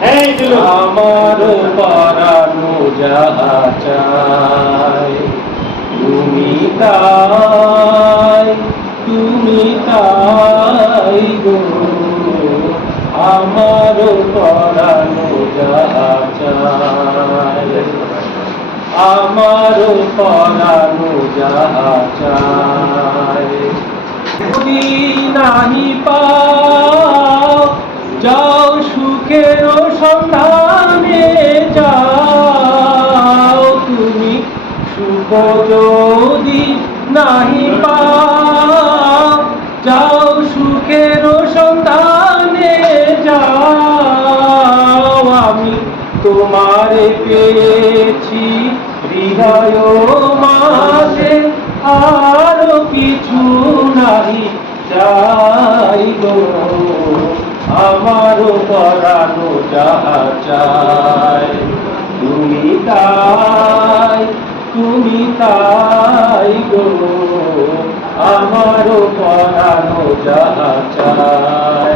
আমার পরানো যাহা চাই তুমি তাই গো, আমার পরানো যাহা চাই, আমার পরানো যাহা চাই। যদি নাহি পাও যাও সুখের সন্ধানে যাও তুমি, সুখ যদি নাহি পাও যাও সুখের সন্ধানে যাও। আমি তোমারে পেয়েছি হৃদয় মাঝে, আর কিছু নাহি চাই গো, আমার পরানো যাহা চাই তুমি তাই গো, আমার পরানো যাহা চাই।